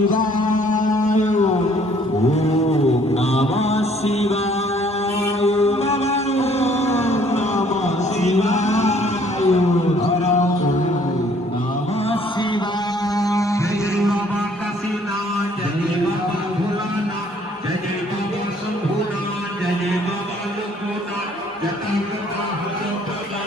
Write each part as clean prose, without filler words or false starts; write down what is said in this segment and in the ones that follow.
शिवाय ओम नमः शिवाय ओम नमः शिवाय हर ओम नमः शिवाय जय बाबा काशीनाथ जय बाबा भोलानाथ जय बाबा शंभुनाथ जय बाबा लोकनाथ जटा जटा हर बाबा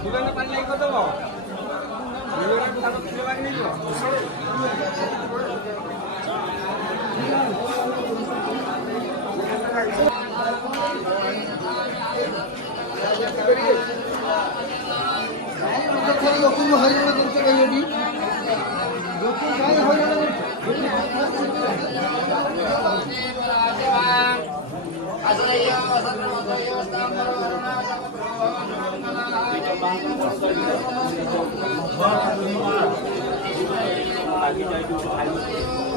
Gimana tanya ikut tuh? Giliran takut hilang nih loh. Lagi jadi